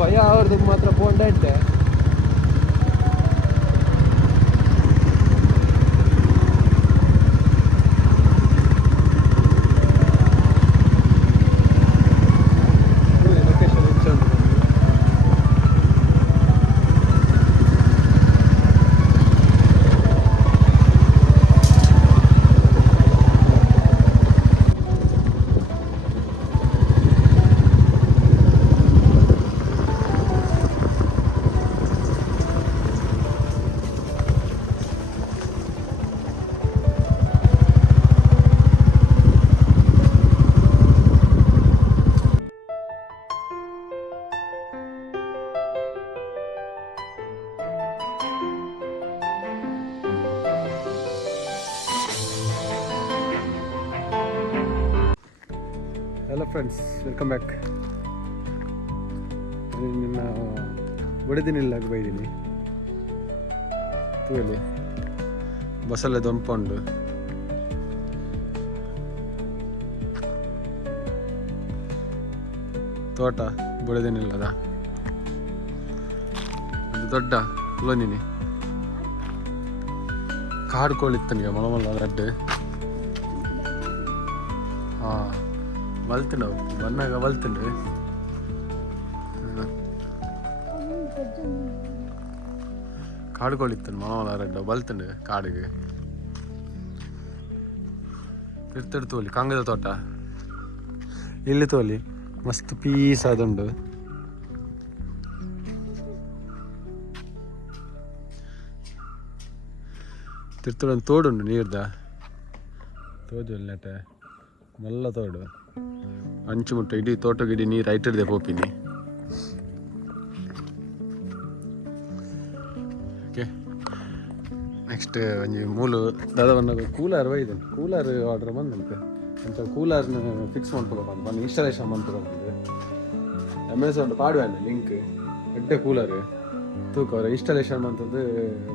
ಭಯ ಅವ್ರದ್ದು ಮಾತ್ರ ಪೋಂಡ ಇಟ್ಟೆ. Hello friends, welcome back. ನಿನ್ನ ಬಡಿದಿನಿಲ್ಲ ಬೈದೀನಿ ತೂಲಿ ಬಸಳೆ ದೊಂಪುಂಡು ತೋಟ ಬಡಿದಿನಿಲ್ಲದ ಒಂದು ದೊಡ್ಡ ಕುಲನಿನಿ ಕಾಡು ಕೋಳಿತ್ತನಿಗೆ ಮೊಳಮಲ್ಲ ರಡ್ಡು ವಲ್ತು ನಾವು ಬನ್ನಾಗ ವಲ್ತುಂಡು ಕಾಡು ಕೋಳಿತ್ತು ಮೊಳಮಲ್ಲ ರಡ್ಡು ವಲ್ತುಂಡು ಕಾಡಿಗೆ ತಿರ್ತಿಡು ತೋಲಿ ಕಾಂಗದ ತೋಟ ಇಲ್ಲಿ ತೋಲಿ ಮಸ್ತ್ ಪೀಸ್ ಆದುಂಡು. ತಿರ್ತುಡೊಂದು ತೋಡುಂಡು ನೀರ್ದ ತೋಜು ನೆಟ ಮಲ್ಲ ತೋಡು ಅಂಚು ಮುಟ್ಟ ಇಡೀ ತೋಟಗಿಡೀ ನೀರು ಐಟಿಡ್ದೆ ಪೋಪಿನಿ. ಓಕೆ, ನೆಕ್ಸ್ಟ್ ಒಂಜಿ ಮೂಲು ದಾದವನ್ನ ಕೂಲರ್ ಒಯ್ದು ಕೂಲರ್ ಆರ್ಡರ್ ಬಂದಂತೆ ಅಂತ ಕೂಲರ್ನ ಫಿಕ್ಸ್ ಮಾಡ್ಕೊಬೇಕು ಬಂದು ಇನ್ಸ್ಟಾಲೇಷನ್ ಮಾಡ್ಕೊಬೇಕು. ಅಮೆಝಾನ್ ಪಾಡುವಾನೆ ಲಿಂಕ್ ಎಡ್ಡೆ ಕೂಲರ್ ತೂಕ ಅವ್ರ ಇನ್ಸ್ಟಾಲೇಷನ್ ಅಂತಂದು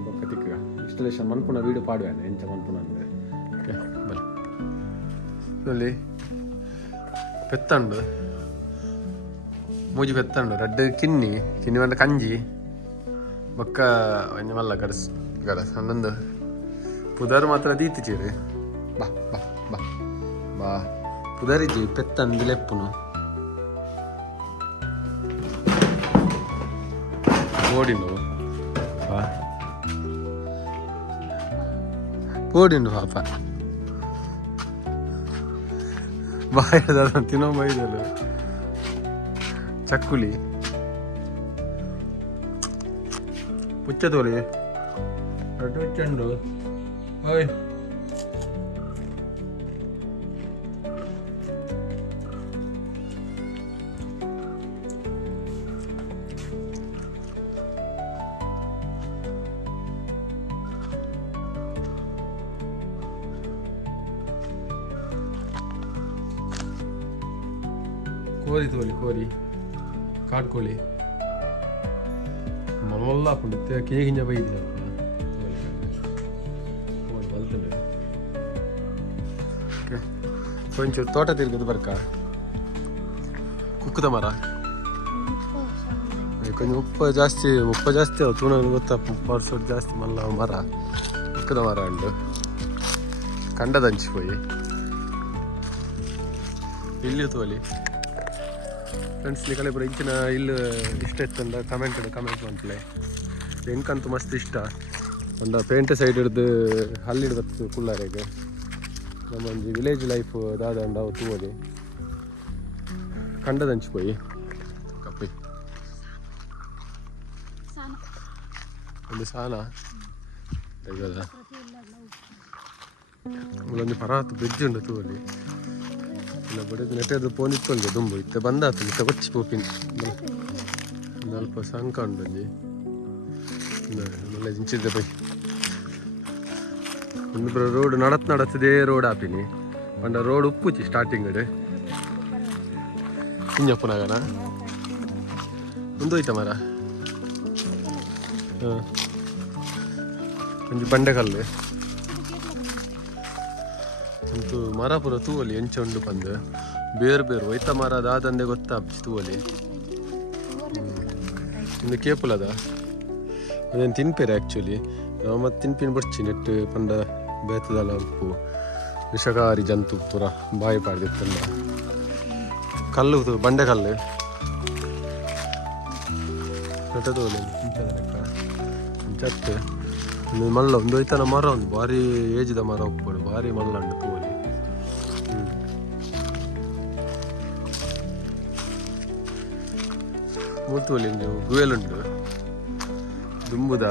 ಬೊಕ್ಕ ತಿಕ್ಕ ಇನ್ಸ್ಟಾಲೇಷನ್ ಮನ್ಪುನ ವೀಡಿಯೋ ಪಾಡುವಾನೆ ಎಂಚ ಮನ್ಪುನ ಅಂದರೆ. ಓಕೆ ಬಲ್ಲ ಇಲ್ಲಿ ಪೆತ್ತಂಡು ಮೂಜಿ ಪೆತ್ತಂಡು ರಡ್ಡು ಕಿನ್ನಿ ಬಂಡ ಕಂಜಿ ಬೊಕ್ಕ ಒಂಜಿ ಮಲ್ಲ ಗಡಸ್ ಗಡಸ್ ಹನ್ನೊಂದು ಪುದರ್ ಮಾತ್ರ ದೀತಿಚೀರಿ ಬಾ ಬಾ ಬಾ ಬಾ ಪುದರಿಜಿ ಪೆತ್ತಂದು ಲೆಪ್ಪುನು ಓಡಿಂಡು ಬಾ ಓಡಿಂಡು ಪಾಪ ಬಾಯದ ತಿನ್ನೋ ಬೈದಲು ಚಕ್ಕುಲಿ ಪುಚ್ಚ ತೋಲಿ ರಡ್ಡು ಹುಚ್ಚಂಡು ಓಯ್ ಕೋರಿ ತೋಲಿ ಕೋರಿ ಕಾಡ್ಕೋಳಿ ಮೊಲ್ಲ ಹಾಕೊಂಡು ಕೇಗಿಂಜ ಬೈದಿಲ್ಲ ಬಲ್ತಂಡೆ. ಓಕೆ, ಕೊಂಚೂರು ತೋಟ ತಿರ್ಗದು ಬರ್ಕ ಕುಕ್ಕುದ ಮರ ಕೊಂಚ ಉಪ್ಪು ಜಾಸ್ತಿ ಅವು ತುಣ ಗೊತ್ತಾ ಪರ್ಸೋಟ್ ಜಾಸ್ತಿ ಮಲ್ಲ ಮರ ಕುಕ್ಕುದ ಮರ ಉಂಡು ಕಂಡದಂಚಿ ಪೋಯಿ ಇಲ್ಲಿ ತೋಲಿ. ಫ್ರೆಂಡ್ಸ್ ನಿಕಲೆ ಪುರ ಇಂಚಿನ ಇಲ್ಲು ಇಷ್ಟ ಇತ್ತಂದ ಕಮೆಂಟ್ ಮಾಡ್ತಲೇ ಎಂಕಂತೂ ಮಸ್ತ್ ಇಷ್ಟ. ಒಂದು ಪೇಂಟ್ ಸೈಡ್ ಹಿಡ್ದು ಹಲ್ಲಿಡ್ ಬತ್ತು ಕುಳ್ಳಾರೆಗೆ ನಮ್ಮ ಒಂದು ವಿಲೇಜ್ ಲೈಫ್ ದಾದಂಡ ಅವು ತೂವಲಿ ಕಂಡದಂಚಿಪೋಯಿ ಕಪ್ಪಿ ಒಂದು ಸಾಲ ತೆಗದ ಒಂದು ಪರಾತ್ ಬ್ರಿಡ್ಜ್ ಉಂಡು ತೂವಲಿ ಇಲ್ಲ ಬಡಿದು ನೆಟ್ಟದು ಫೋನ್ ಇಟ್ಕೊಂಡೆ ದುಂಬು ಇತ್ತೆ ಬಂದಾತು ಇತ್ತ ಕೊಚ್ಚಿ ಪೋಪಿನ ಒಂದು ಅಲ್ಪ ಸಂಕ ಉಂಡು ಒಳ್ಳೆ ಇಂಚಿದ್ದೆ ಬೈ ಒಂದು ರೋಡ್ ನಡತ್ತದೇ ರೋಡ್ ಆಪಿನಿ ಪಂಡ ರೋಡ್ ಉಪ್ಪುಚಿ ಸ್ಟಾರ್ಟಿಂಗ್ ಇಂಜಪ್ಪನಾಗನ ಮುಂದೋಯ್ತ ಮರ ಒಂಜಿ ಬಂಡೆಕಲ್ಲು ಅಂತೂ ಮರ ಪೂರ ತೂವಲಿ ಎಂಚ ಉಂಡು ಪಂದು ಬೇರು ಒಯ್ತ ಮರ ದಾದಂದೆ ಗೊತ್ತಾಪ್ಸಿ ತೂವಲಿ ಒಂದು ಕೇಪುಲದ ಅದೇನು ತಿನ್ಪೇರೆ ಆ್ಯಕ್ಚುಲಿ ನಾವು ಮತ್ತೆ ತಿನ್ಪಿನ ಬರ್ಚಿ ನೆಟ್ಟು ಪಂಡ ಬೇತದಲ್ಲ ಉಪ್ಪು ವಿಷಕಾರಿ ಜಂತು ಪೂರ ಬಾಯಿ ಪಾಡ್ದಿತ್ತಲ್ಲ ಕಲ್ಲು ಬಂಡೆ ಕಲ್ಲು ನೆಟ್ಟದೋಲಿ ಚತ್ತು ಒಂದು ಮಲ್ಲ ಒಂದು ಐತನ ಮರ ಒಂದು ಭಾರಿ ಏಜಿದ ಮರ ಉಪ್ಪಡು ಭಾರಿ ಮಲ್ಲ ಉಂಟು ತೋಲಿ ಮೂತೋಲಿ ಗುಯಲುಂಟು ದುಂಬುದ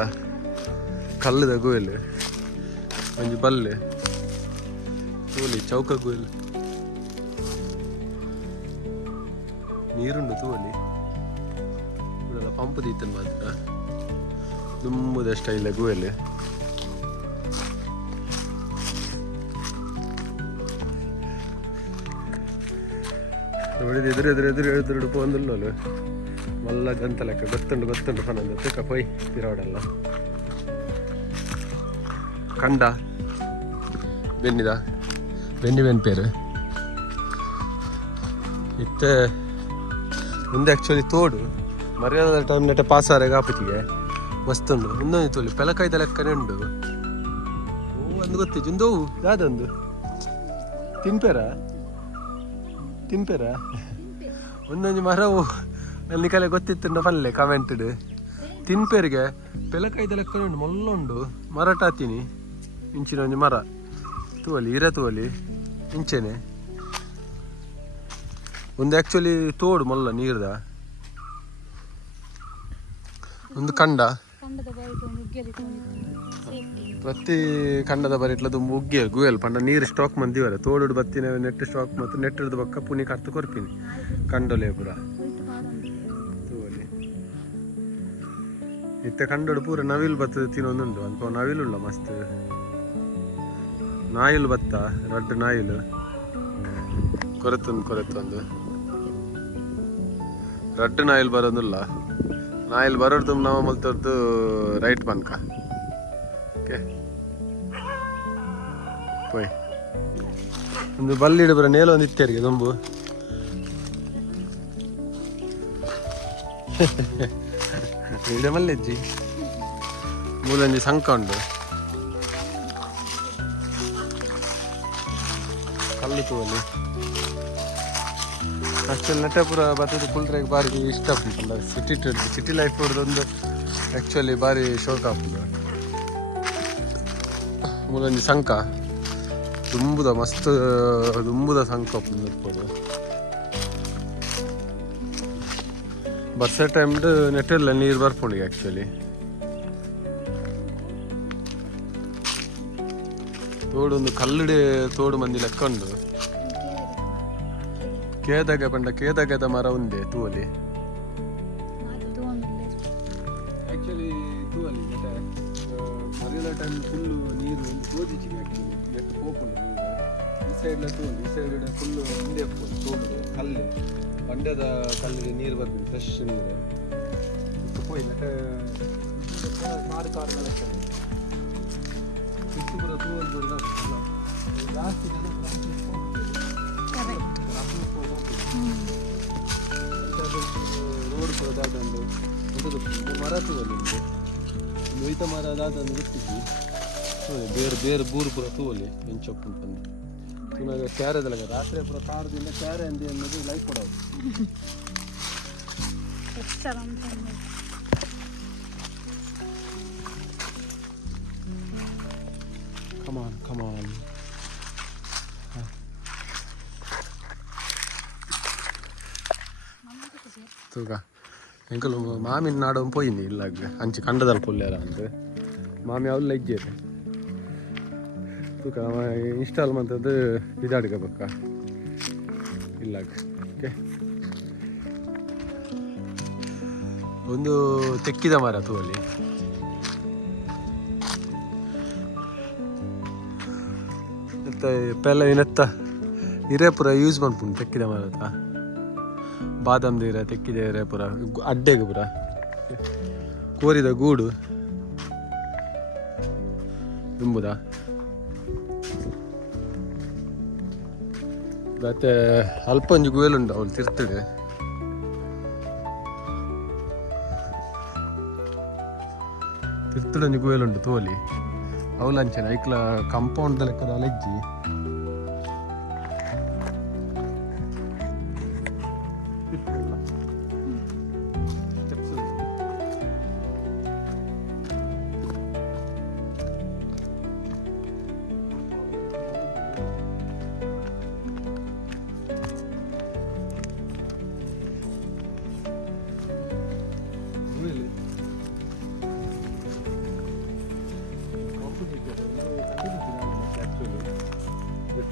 ಕಲ್ಲುದ ಗುಯಲು ಒಂಜಿ ಬಲ್ಲೆ ತೋಲಿ ಚೌಕ ಗುಯಲು ನೀರುಂಡು ತೋಲಿ ಇವಳೆಲ್ಲ ಪಂಪ್ ದೀತನ್ ಮಾತ್ರ ದುಂಬುದ ಸ್ಟೈಲ್ ಗುಯಲು ಎದುರು ಪೋಂದುಲ್ಲೋಲು ಮಲ್ಲ ಗಂತ ಲೆಕ್ಕ ಗೊತ್ತುಂಡು ಪನಂದ ತೆಕ್ಕ ಪೈ ತಿರಾವಡೆಲ್ಲ ಕಂಡ ಬೆನ್ನಿ ಪೇರು ಇತ್ತೆ ಮುಂದೆ ಆ್ಯಕ್ಚುಲಿ ತೋಡು ಮರ್ಯಾದ ಟೈಮ್ ನೆಟ್ಟೆ ಪಾಸಾರೆ ಗಾಪತಿಗೆ ಮಸ್ತ್ ಉಂಡು ಇನ್ನೊಂದು ತೋಲಿ ಪೆಲಕಾಯ್ದ ಲೆಕ್ಕನೆ ಉಂಡು ಓ ಅಂದು ಗೊತ್ತಿ ಜುಂದೋವು ಯಾವ್ದೊಂದು ತಿನ್ಪೇರ ಒಂದೊಂದು ಮರವು ಅಲ್ಲಿ ಕಲೆ ಗೊತ್ತಿತ್ತು ಪಲ್ಲೆ ಕಮೆಂಟ್ಡ್ ತಿನ್ಪೇರಿಗೆ ಪೆಲಕಾಯ್ದ ಲೆಕ್ಕನೆ ಉಂಡು ಮೊಲ್ಲ ಉಂಡು ಮರಟಾತೀನಿ ಇಂಚಿನ ಒಂಜಿ ಮರ ತೋಲಿ ಇರ ತೋಲಿ ಇಂಚೆನೆ ಒಂದು ಆ್ಯಕ್ಚುಲಿ ತೋಡು ಮೊಲ್ಲ ನೀರ್ದ ಒಂದು ಕಂಡ ಪ್ರತಿ ಕಂಡದ ಬರಿಟ್ಲ ತುಂಬ ಉಗ್ಗಿಯಲ್ ಗುಯಲ್ ಪಂಡ ನೀರು ಸ್ಟಾಕ್ ಮಂದಿವರ ತೋಡು ಬತ್ತಿನ ನೆಟ್ ಸ್ಟಾಕ್ ಮತ್ತು ನೆಟ್ಟದ ಬಕ್ಕ ಪುನಿ ಕರ್ತು ಕೊರ್ಪಿನಿ ಕಂಡೋಲೆ ಪೂರ ತೋಲಿ ಇತ್ತೆ ಕಂಡೋಡು ಪೂರ ನವಿಲು ಬತ್ತದ ತಿನ್ನೊಂದುಂಡು ಅನ್ಕೋ ನವಿಲುಳ್ಳ ಮಸ್ತ್ ನಾಯಿಲು ಬತ್ತ ರಡ್ಡು ನಾಯಿಲು ಕೊರೆತೊಂದು ರಡ್ಡು ನಾಯಿಲು ಬರೋದಿಲ್ಲ ನಾಯಿಲು ಬರೋದು ನಾವು ಮಲ್ತವ್ರದ್ದು ರೈಟ್ ಬನ್ಕ ಓಕೆ ಪೋಯ್ ಒಂದು ಬಲ್ಲಿಡು ಬರ ನೇಲ ಒಂದು ಇತ್ತೇರಿಗೆ ದುಂಬು ಇಡೆ ಮಲ್ಲೆಜ್ಜಿ ಮೂಲಂಜಿ ಸಂಕ ಉಂಡು ಕಲ್ಲು ತೂವಲ್ಲಿ ಅಷ್ಟೆಲ್ಲ ನಟಪುರ ಬರ್ತದೆ ಕುಲ್ರೆಗೆ ಭಾರಿ ಇಷ್ಟ ಆಗ್ತಲ್ಲ ಸಿಟಿ ಲೈಫ್ ಹೊಡೆದೊಂದು ಆ್ಯಕ್ಚುಲಿ ಭಾರಿ ಶೋಕ ಆಗ್ತದೆ ಮೂಲಂಜಿ ಸಂಕ ದುಂಬುದ ಸಂಕ ನಿಲ್ಬೋದು ಬರ್ಸೆ ಟೈಮ್ದು ನೆಟ್ಟೆಲ್ಲ ನೀರು ಬರ್ಪುಂಡಿಗೆ ಆ್ಯಕ್ಚುಲಿ ತೋಡೊಂದು ಕಲ್ಲುಡೆ ತೋಡು ಮಂದಿ ಲೆಕ್ಕ ಉಂಡು ಕೇದಗದ ಮರ ಒಂದೇ ತೂವಲಿ ಆ್ಯಕ್ಚುಲಿ ತೂವಲಿ ಮರಿಯಲ ಟೈಮ್ ಫುಲ್ಲು ನೀರು ಗೋಜಿಚಿಗೆ ಆ್ಯಕ್ಚುಲಿ ನೆಟ್ಟು ಪೋಪುಂಡು ನೀರು ಈ ಸೈಡ್ಲ ತೂವಲಿ ಈ ಸೈಡ್ ಫುಲ್ಲು ಹಿಂದೆ ತೋಡು ಕಲ್ಲು ಬಂಡೆದ ಕಲ್ಲಿಗೆ ನೀರು ಬರ್ತೀನಿ ಫ್ರೆಶ್ ನೀರು ಪೋಯ್ ನೆಟ್ಟ ಕಾಡು ಲೆಕ್ಕ ಸುತ್ತು ಪುರ ತೂವಲ್ ಜಾಸ್ತಿ ಜನ ರೋಡ್ ಪುರ ದಾಟಂದು ಎಂಥದ್ದು ಮರ ತೂವಲ್ಲಿ ಲೋಯ್ತ ಮರ ದಾಟಂದು ಗೊತ್ತಿದ್ವಿ ಬೇರೆ ಬೂರು ಪುರ ತೂವಲ್ಲಿ ಹೆಂಚಪ್ಪು ಬಂದು ಇವಾಗ ಕ್ಯಾರೆದಲ್ಲ ರಾತ್ರಿ ಪುರ ಕಾರದಿಂದ ಕ್ಯಾರೆ ಅಂದಿ ಅನ್ನೋದು ಲೈಫ್ ಕೊಡೋದು come on ತೂಕ ಎಂಕಲು ಮಾಮಿನ ನಾಡ ಪೋಯಿನಿ ಇಲ್ಲಾಗ ಅಂಚಿ ಕಂಡದಲ್ಲಿ ಪುಲ್ಲೇರ ಅಂತ ಮಾಮಿ ಅವ್ಲ ಇಜ್ಜೇರಿ ತೂಕ ಇನ್ಸ್ಟಾಲ್ ಮಂತದ್ದು ಇದಾಡ್ಗ ಬಕ್ಕ ಇಲ್ಲಾಗ ಓಕೆ ಒಂದು ತೆಕ್ಕಿದ ಮರ ತೂವಲ್ಲಿ ಪೆಲ್ಲ ಇನ್ನೆತ್ತ ಹಿರೇ ಪುರ ಯೂಸ್ ಮಾಡ್ಕೊಂಡು ತೆಕ್ಕಿದ ಮರದ ಬಾದಾಮ್ ದೀರ ತೆಕ್ಕಿದ ಹಿರೇ ಪುರ ಅಡ್ಡೆಗೆ ಪುರ ಕೋರಿದ ಗೂಡು ದುಂಬುದ ಮತ್ತೆ ಅಲ್ಪ ಒಂಜಿ ಗುಯಲುಂಡು ಅವಳು ತಿರ್ತಡೆ ತಿರ್ತುಡಂಜಿ ಗುಯಲುಂಡು ತೋಲಿ ಅವಲಂಚನೆ ಐಕ್ಲ ಕಂಪೌಂಡ್ ಲೆಕ್ಕದ ಅಲೆಜ್ಜಿ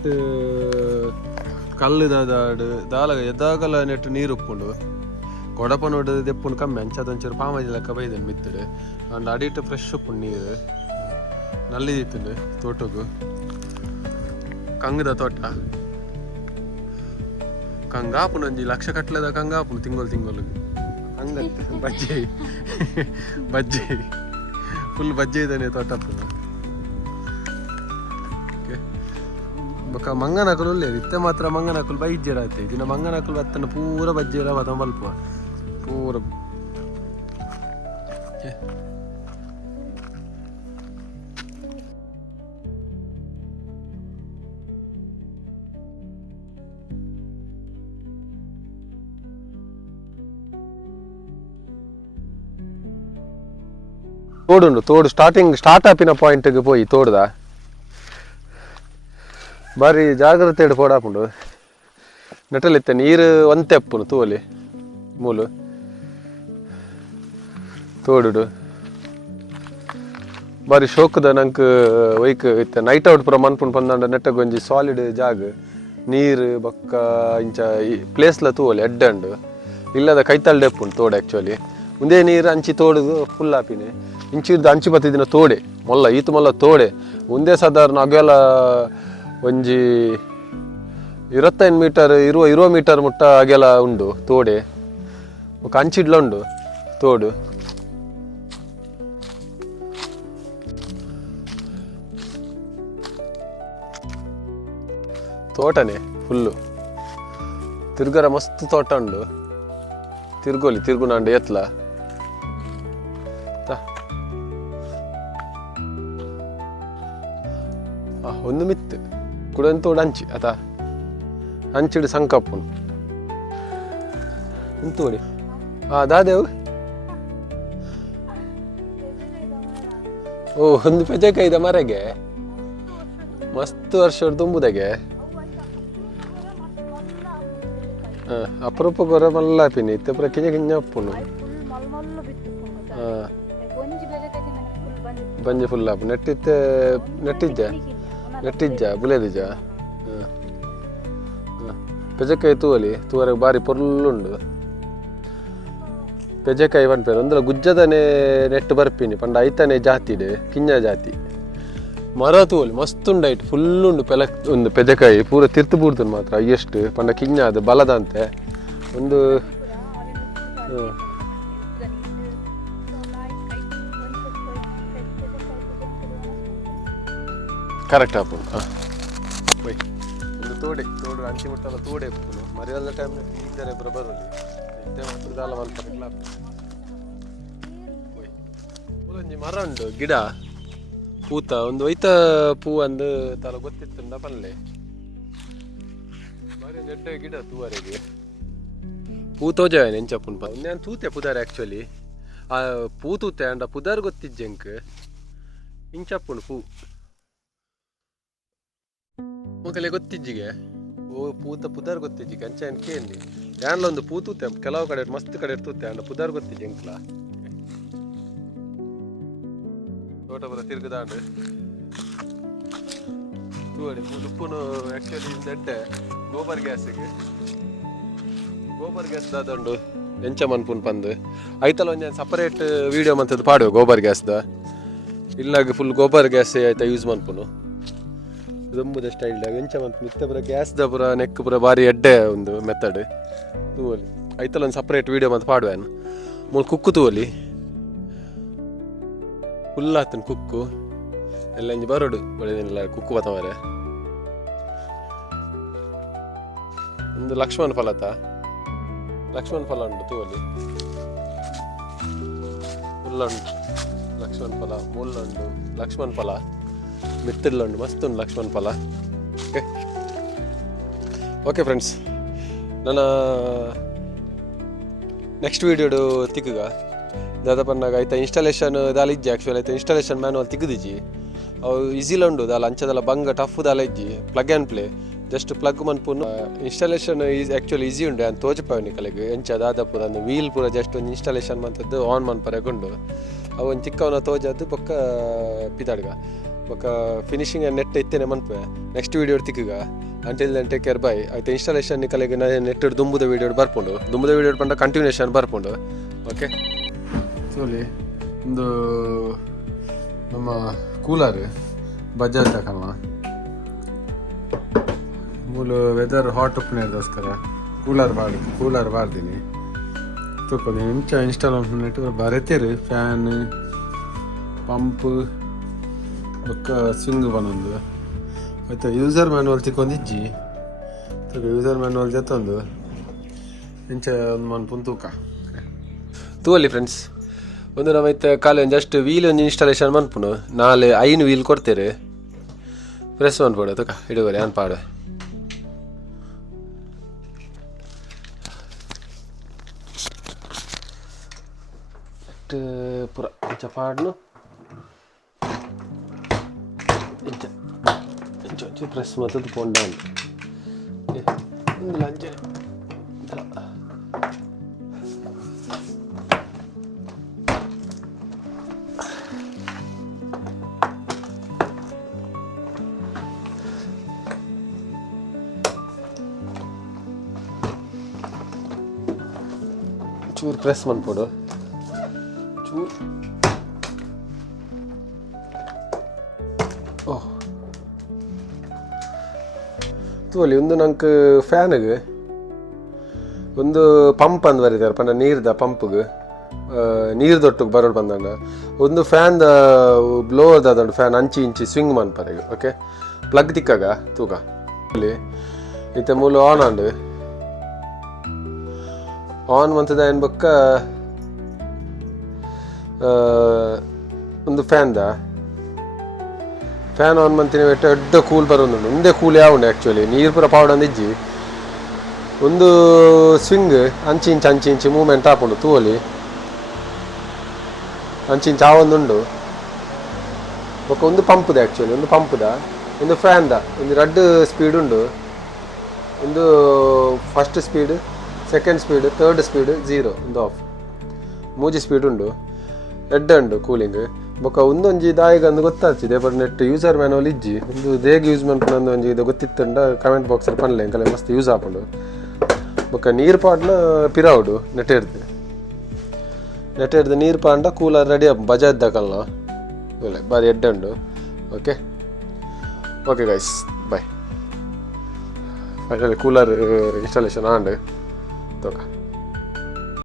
ನೆಟ್ಟು ಕಲ್ಲು ದಾದಾಡು ದಾಲ ಎದ್ದಾಗಲ ನೆಟ್ಟು ನೀರು ಉಪ್ಪುಂಡು ಕೊಡಪ ನೋಡು ದೆಪ್ಪುಂಡು ಕಮ್ಮಿ ಅಂಚದೊಂಚೂರು ಪಾಮಜಿ ಲೆಕ್ಕ ಬೈದನು ಮಿತ್ತಡು ಅಂಡ್ ಅಡಿಟ್ಟು ಫ್ರೆಶ್ ಉಪ್ಪುಂಡು ನೀರು ನಲ್ಲಿದಿತ್ತುಂಡು ತೋಟಗೂ ಕಂಗದ ತೋಟ ಕಂಗಾಪುಂಡು ಒಂಜಿ ಲಕ್ಷ ಕಟ್ಲೆದ ಕಂಗಾಪುಂಡು ತಿಂಗಳು ಹಂಗತ್ತೆ ಬಜ್ಜಿ ಬಜ್ಜಿ ಫುಲ್ ಬಜ್ಜಿ ಇದ್ದಾನೆ ತೋಟ ಬೊಕ್ಕ ಮಂಗನಕಲು ಒಳ್ಳೆಯದು ಇತ್ತೆ ಮಾತ್ರ ಮಂಗನಕಲು ಬೈಜ್ಜರಾಯ್ತು ದಿನ ಮಂಗನಕಲು ಬತ್ತನ ಪೂರ ಬಜ್ಜಿರ ಬತ್ತ ಮಲ್ಪ ಪೂರ ತೋಡುಂಡು ತೋಡು ಸ್ಟಾರ್ಟ್ ಆಪಿನ ಪಾಯಿಂಟ್ಗೆ ಪೋಯಿ ತೋಡ್ದ ಬಾರಿ ಜಾಗ್ರತೆ ಇಡು ಪೋಡಾಪುಂಡು ನೆಟ್ಟಲಿತ್ತೆ ನೀರು ಒಂತೆ ಅಪ್ಪುನು ತೋಲಿ ಮೂಲು ತೋಡುಡು ಬಾರಿ ಶೋಕದ ನಂಗೆ ವೈಕ್ ಇತ್ತೆ ನೈಟ್ ಔಟ್ ಪುರ ಮನ್ಪುಂಡು ಪಂದಾಂಡ ನೆಟ್ಟಗೆ ಒಂಜಿ ಸಾಲಿಡ್ ಜಾಗ ನೀರು ಬೊಕ್ಕ ಇಂಚ ಪ್ಲೇಸ್ಲ ತೂವಲಿ ಎಡ್ಡಂಡು ಇಲ್ಲದ ಕೈತಲ್ಡೆ ಉಪ್ಪುಂಡು ತೋಡು ಆ್ಯಕ್ಚುಲಿ ಮುಂದೆ ನೀರು ಅಂಚಿ ತೋಡುದು ಫುಲ್ ಆಪಿನಿ ಇಂಚಿರ್ದು ಅಂಚಿ ಬತ್ತಿದಿನ ತೋಡೆ ಮೊಲ್ಲ ಈತು ಮೊಲ್ಲ ತೋಡೆ ಮುಂದೆ ಸಾಧಾರಣ ಅಗೆಲ್ಲ ಒಂಜಿ 25 ಮೀಟರ್ 20 ಮೀಟರ್ ಮುಟ್ಟ ಅಗೆಲ್ಲ ಉಂಡು ತೋಡೆ ఒక ಅಂಚಿಡ್ಲ ಉಂಡು ತೋಡು ತೋಟನೇ ಫುಲ್ಲು ತಿರ್ಗರ ಮಸ್ತ್ ತೋಟ ಉಂಡು ತಿರ್ಗುನಾಂಡು ಎತ್ಲ ಒಂದು ಮಿತ್ತು ಕುಡಂತೋಡು ಅಂಚಿ ಅತ ಅಂಚಿಡು ಸಂಕಪ್ಪುನು ಇಂತೋಡಿ ದಾದೇವು ಓ ಒಂದು ಪೆಜೆಕಾಯ್ದ ಮರಗೆ ಮಸ್ತ್ ವರ್ಷ ತುಂಬುದಾಗೆ ಅಪರೂಪ ಗೊರ ಮಲ್ಲ ಪಿನಿ ಇತ್ತೆ ಪುರ ಕಿಂಜ ಕಿಂಜ ಅಪ್ಪುನು ಬಂಜೆ ಫುಲ್ ಆಪು ನೆಟ್ಟಿಜ್ಜ ಬುಲೆದಿಜ ಪೆಜಕಾಯಿ ತೂವಲಿ ತೂವರೆಗೆ ಬಾರಿ ಪೊರ್ಲುಂಡು ಪೆಜಕಾಯಿ ಪನ್ಪೇರು ಒಂದಲ ಗುಜ್ಜದನೆ ನೆಟ್ಟು ಬರ್ಪಿನಿ ಪಂಡ ಐತನೆ ಜಾತಿಡ್ ಕಿಂಜ ಜಾತಿ ಮರ ತೂವಲಿ ಮಸ್ತ್ ಉಂಡಾಯ್ತು ಫುಲ್ ಉಂಡು ಒಂದು ಪೆಜಕಾಯಿ ಪೂರ ತಿರ್ತು ಬೂಡ್ತದೆ ಮಾತ್ರ ಎಷ್ಟು ಪಂಡ ಕಿಂಜ ಅದು ಬಲದಂತೆ ಒಂದು ಕರೆಕ್ಟ್ ಆಪುಂಡು ಒಂದು ತೋಡು ಅಂಚಿ ಮುಟ್ಟಲ್ಲ ತೋಡೆ ಉಪ್ಪುನು ಮರಿಯಲ್ಲ ಟೈಮ್ ನೀಂದರೆ ಬರೋಲಿ ಇತ್ತೆ ಮಾತ್ರ ದಾಲ ಮಲ್ಪಲ್ಲ ಒಂಜಿ ಮರ ಉಂಡು ಗಿಡ ಪೂತ ಒಂದು ಒಯ್ತ ಪೂ ಅಂದು ತಲ ಗೊತ್ತಿತ್ತಂದ ಪಲ್ಲೆ ಬಾರಿ ನೆಡ್ಡ ಗಿಡ ತೂವರೆಗೆ ಪೂ ತೋಜಾವೇನೆ ಎಂಚಪ್ಪುನ್ ಪ ನಾನು ತೂತೆ ಪುದಾರ್ ಆ್ಯಕ್ಚುಲಿ ಆ ಪೂ ತೂತೆ ಅಂಡ ಪುದಾರ್ ಗೊತ್ತಿಜ್ಜೆಂಕ್ ಇಂಚಪ್ಪುನು ಪೂ ಮಕ್ಕಳಿಗೆ ಗೊತ್ತಿಜ್ಜಿಗೆ ಓ ಪೂತ ಪುದಾರ್ ಗೊತ್ತಿಜ್ಜಿಗೆ ಅಂಚ ಕೇಳಿ ಯಾನ್ಲ ಒಂದು ಪೂ ತೂತೆ ಕೆಲವು ಕಡೆ ಮಸ್ತ್ ಕಡೆ ಇರ್ತೂತೆ ಅಂಡ ಪುದಾರ್ ಗೊತ್ತಿಜ್ಜಿ ಎಂಕ್ಲ ತೋಟ ಬರ ತಿರ್ಗದಾಂಡು ತೂವಡಿ ಉಪ್ಪುನು ಆ್ಯಕ್ಚುಲಿ ದಡ್ಡೆ ಗೋಬರ್ ಗ್ಯಾಸ್ ದಾದಂಡು ಎಂಚ ಮನ್ಪುನ್ ಪಂದು ಐತಲ್ಲ ಒಂಜ ಸಪರೇಟ್ ವೀಡಿಯೋ ಮಂತದ್ದು ಪಾಡುವ ಗೋಬರ್ ಗ್ಯಾಸ್ದ ಇಲ್ಲಾಗ ಫುಲ್ ಗೋಬರ್ ಗ್ಯಾಸ್ ಆಯ್ತಾ ಯೂಸ್ ಮನ್ಪುನು ದಂಬುದ ಸ್ಟೈಲ್ದಾಗ ಎಂಚ ಮಂತ್ ಮಿತ್ತ ಪುರ ಗ್ಯಾಸ್ದ ಪುರ ನೆಕ್ ಪುರ ಬಾರಿ ಎಡ್ಡೆ ಒಂದು ಮೆಥಡ್ ತೂವಲಿ ಐತಲ್ಲ ಒಂದು ಸಪ್ರೇಟ್ ವೀಡಿಯೋ ಮಂತ್ ಪಾಡುವೇನು ಮೂಲ ಕುಕ್ಕು ತೂವಲಿ ಫುಲ್ ಆತನ ಕುಕ್ಕು ಎಲ್ಲ ಇಂಜಿ ಬರೋಡು ಒಳ್ಳೆದಿಲ್ಲ ಕುಕ್ಕು ಬತ್ತವರೆ ಒಂದು ಲಕ್ಷ್ಮಣ ಫಲ ಉಂಟು ತೂವಲಿ ಫುಲ್ಲ ಉಂಟು ಲಕ್ಷ್ಮಣ್ ಫಲ ಮೂಲುಂಡು ಲಕ್ಷ್ಮಣ್ ಫಲ ಮಿತ್ತುಳ್ಳುಂಡು ಮಸ್ತ್ ಉಂಡು ಲಕ್ಷ್ಮಣ್ ಫಲ. ಓಕೆ ಓಕೆ ಫ್ರೆಂಡ್ಸ್, ನನ್ನ ನೆಕ್ಸ್ಟ್ ವೀಡಿಯೋಡು ತಿಕ್ಕುಗ ದಾದ ಪನ್ನಾಗ ಆಯ್ತಾ ಇನ್ಸ್ಟಾಲೇಷನ್ ದಾಲ ಇಜ್ಜಿ. ಆ್ಯಕ್ಚುಲಿ ಆಯ್ತಾ ಇನ್ಸ್ಟಾಲೇಷನ್ ಮ್ಯಾನುವಲ್ ತಿಕ್ಕದಿಜ್ಜಿ ಅವು ಈಸಿಲ ಉಂಡು ದಾಲ ಅಂಚದಲ್ಲ ಬಂಗ ಟಫ್ ದಾಲ ಇಜ್ಜಿ. Plug and play just plug ಮನ್ಪುನು ಇನ್ಸ್ಟಾಲೇಷನ್ ಈಸ್ ಆ್ಯಕ್ಚುಲಿ ಈಸಿ ಉಂಡು ಅಂತ ತೋಜಪಾವನಿ ಕಲೆಗೆ ಎಂಚ ದಾದ ಪೂರ ಒಂದು ವೀಲ್ ಪೂರ ಜಸ್ಟ್ ಒಂದು ಇನ್ಸ್ಟಾಲೇಷನ್ ಮಂತದ್ದು ಆನ್ ಮನ್ಪರೆಗೊಂಡು ಅವು ಒಂದು ಚಿಕ್ಕವನ ತೋಜದ್ದು ಬೊಕ್ಕ ಪಿತಾಡ್ಗ ಬೊಕ್ಕ ಫಿನಿಶಿಂಗ್ ನೆಟ್ ಇತ್ತೇನೆ ಮನ್ಪೆ. ನೆಕ್ಸ್ಟ್ ವೀಡಿಯೋ ತಿಕ್ಕುಗ until then take care bye. ಆಯ್ತು ಇನ್ಸ್ಟಾಲೇಷನ್ ಕಲೆಗೆ ನೆಟ್ ದುಂಬುದ ವೀಡಿಯೋ ಬರ್ಪುಂಡು ದುಂಬುದ ವೀಡಿಯೋ ಬಂದ ಕಂಟಿನ್ಯೂಷನ್ ಬರ್ಪುಂಡು. ಓಕೆ ಸೋಲಿ ಒಂದು ನಮ್ಮ ಕೂಲರ್ ಬಜಾಜ್ ತಕಲ್ನ ಮೂಲು ವೆದರ್ ಹಾಟ್ ಉಪ್ಪನೇದೋಸ್ಕರ ಕೂಲರ್ ಬಾರ್ದೀನಿ ತೂಪದಿ ಇಂಚ ಇನ್ಸ್ಟಾಲ್ ನೆಟ್ಟು ಬರೆತೇರು ಫ್ಯಾನ್ ಪಂಪ್ ಬೊಕ್ಕ ಸ್ವಿಂಗ್ ಬನ್ನೊಂದು ಆಯ್ತು ಯೂಸರ್ ಮ್ಯಾನುವಲ್ ತಿಕ್ಕೊಂದಿಜ್ಜಿ ಯೂಸರ್ ಮ್ಯಾನುವಲ್ ಜತ್ತೊಂದು ಇಂಚ ಒಂದು ಮನ್ಪುನ್ ತೂಕ ತೂವಲ್ಲಿ ಫ್ರೆಂಡ್ಸ್. ಒಂದು ನಮ್ಮೈತೆ ಕಾಲ ಜಸ್ಟ್ ವೀಲ್ ಒಂದು ಇನ್ಸ್ಟಾಲೇಷನ್ ಮನ್ಪುನು ನಾಳೆ ಐನು ವೀಲ್ ಕೊಡ್ತೇವೆ ಪ್ರೆಸ್ ಮನ್ಪೋಡು ತುಕ ಇಡುವರೆ ಅನ್ ಪಾಡು ಪೂರ ಇಂಚ ಪಾಡ್ನು ಇಂಚ ಇಂಚ ಇಂಚ ಪ್ರೆಸ್ ಮತ್ತದು ಪೋಂಡ ಲಂಚ ಚೂರು ಪ್ರೆಸ್ ಮನ್ಪೋಡು ಚೂರು ಓಹ್ ತೋಲಿ ಒಂದು ನಂಗೆ ಫ್ಯಾನಿಗೆ ಒಂದು ಪಂಪ್ ಅಂದ್ ಬರೀತಾರೆ ಪಂಡ ನೀರ್ದ ಪಂಪ್ಗೆ ನೀರ್ದೊಟ್ಟಿಗೆ ಬರೋಡು ಬಂದಂಗ ಒಂದು ಫ್ಯಾನ್ದ ಬ್ಲೋವರ್ದು ಅದೊಂದು ಫ್ಯಾನ್ ಅಂಚಿ ಇಂಚಿ ಸ್ವಿಂಗ್ ಮನ್ಪರೆಗೆ. ಓಕೆ ಪ್ಲಗ್ ತಿಕ್ಕಾಗ ತೂಕ ಅಲ್ಲಿ ಇತ್ತೆ ಮೂಲ ಆನ್ ಆಂಡು ಆನ್ ಮಂತದ ಏನು ಬೊಕ್ಕ ಒಂದು ಫ್ಯಾನ್ ಆನ್ ಮಂತಿನ ಬೆಟ್ಟ ಎಡ್ಡ ಕೂಲ್ ಬರೋದು ಒಂದೇ ಕೂಲ್ ಯಾವುಂಡು ಆ್ಯಕ್ಚುಲಿ ನೀರು ಪೂರ ಪಾವಡೊಂದು ಇಜ್ಜಿ ಒಂದು ಸ್ವಿಂಗ್ ಅಂಚಿ ಇಂಚಿ ಮೂವ್ಮೆಂಟ್ ಹಾಕೊಂಡು ತೂವಲಿ ಅಂಚಿ ಇಂಚು ಆವೊಂದುಂಡು ಬೊಕ್ಕ ಒಂದು ಪಂಪ್ದ ಆ್ಯಕ್ಚುಲಿ ಒಂದು ಪಂಪ್ದ ಒಂದು ಫ್ಯಾನ್ದ ಒಂದು 2 ಸ್ಪೀಡ್ ಉಂಡು. ಒಂದು first speed second speed third speed 0 ಒಂದು ಆಫ್ 3 ಸ್ಪೀಡ್ ಉಂಡು. ಎಡ್ಡ ಉಂಡು ಕೂಲಿಂಗ್ ಬೊಕ್ಕ ಒಂದೊಂಜಿ ದಾಯಿಗೆ ಅಂದು ಗೊತ್ತಾಗ್ತಿದೆ ಬಟ್ ನೆಟ್ ಯೂಸರ್ ಮ್ಯಾನುವಲ್ ಇಜ್ಜಿ ಒಂದು ಹೇಗೆ ಯೂಸ್ ಮಾಡ್ಕೊಂಡು ಒಂಜಿ ಇದು ಗೊತ್ತಿತ್ತಂಡ ಕಮೆಂಟ್ ಬಾಕ್ಸಲ್ಲಿ ಪನ್ಲೆ ಎಂಕಲೆ ಮಸ್ತ್ ಯೂಸ್ ಹಾಕೊಂಡು ಬೊಕ್ಕ ನೀರು ಪಾಡ್ನ ಪಿರಾವುಡು ನೆಟ್ ಹಿಡ್ದು ನೀರು ಪಾಂಡ ಕೂಲರ್ ರೆಡಿ ಬಜಾಜ್ ದಕಲ್ನ ಬಾರಿ ಎಡ್ಡ ಉಂಡು. Okay okay guys bye. Finally cooler installation and ತೋಕ